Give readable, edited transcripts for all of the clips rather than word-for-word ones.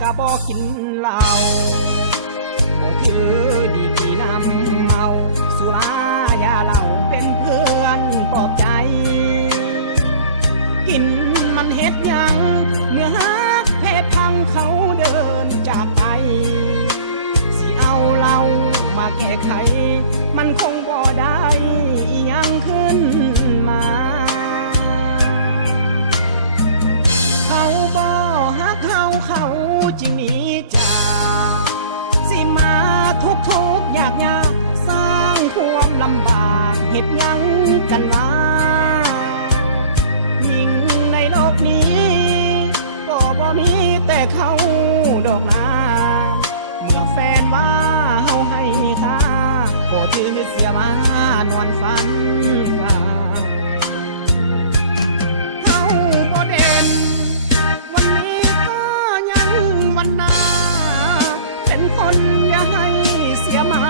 ก็บ่กินเหล้าบ่ถือดีกี่นำเมาสุรายาเหล้าเป็นเพื่อนปลอบใจกินมันเฮ็ดหยังเมื่อฮักเพพังเขาเดินจากไปสิเอาเหล้ามาแก้ไขมันคงบ่ได้อีหยังขึ้นมาเขาบ่ฮักเขาจึงหนีจากสิมาทุกยากสร้างความลำบากเฮ็ดหยังกันมายิ่งในโลกนี้ก็บ่มีแต่เขาดอกนาเมื่อแฟนว่าเฮาให้ค่าก็ถือเสียมานอนฝันเฮาบ่เด่นวันนี้ก็ยังวันหน้าเป็นคนอย่าให้เสียมา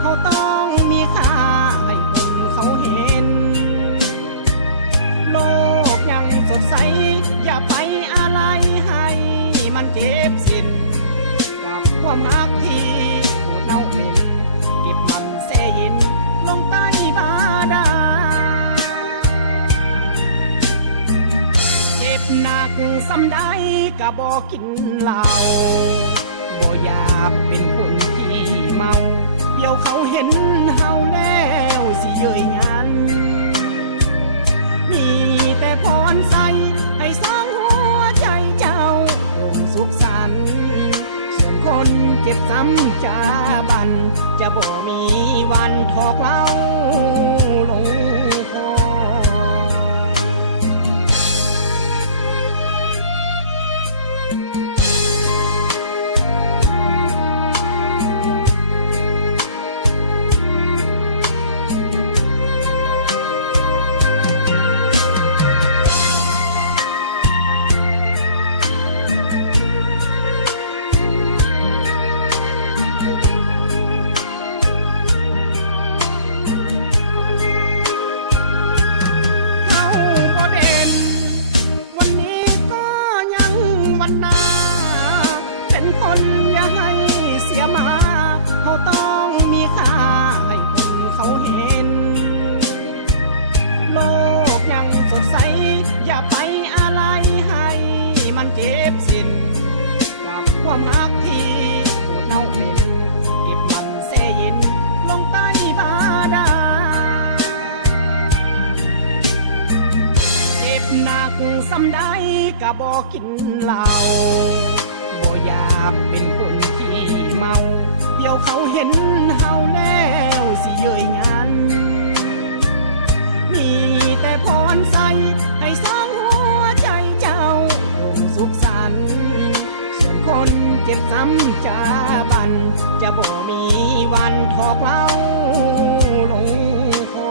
เฮาต้องมีค่าให้คนเขาเห็นโลกยังสดใสอย่าไปอะไรให้มันเจ็บสิ้นกับความรักที่บูดเน่าเหม็นเก็บมันแช่เย็นลงใต้บาดาลเจ็บหนักซ้ำใดก็บ่กินเหล้าบ่อยากเป็นคนที่เมาเดี๋ยวเขาเห็นเฮาแล้วสิเย้ยหยันมีแต่พรใส่ให้สร้างหัวใจเจ้าร่มสุขสันต์ส่วนคนเจ็บซ้ำจะบันจะบ่มีวันทอกเล่าลงคอคนอย่าให้เสียมาเขาต้องมีค่าให้คนเขาเห็นโลกยังสดใสอย่าไปอะไรให้มันเจ็บสิ้นกับความรักที่บูดเน่าเหม็นเก็บมันแช่เย็นลงใต้บาดาลเจ็บหนักซ้ำใดก็บ่กินเหล้าบ่อยากเป็นคนที่เมาเดี๋ยวเขาเห็นเฮาแล้วสิเย้ยหยันมีแต่พรใส่ให้สร้างหัวใจเจ้าร่มสุขสันต์ส่วนคนเจ็บซ้ำจะบันจะบ่มีวันทอกเล่าลงคอ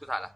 สุดท้ายละ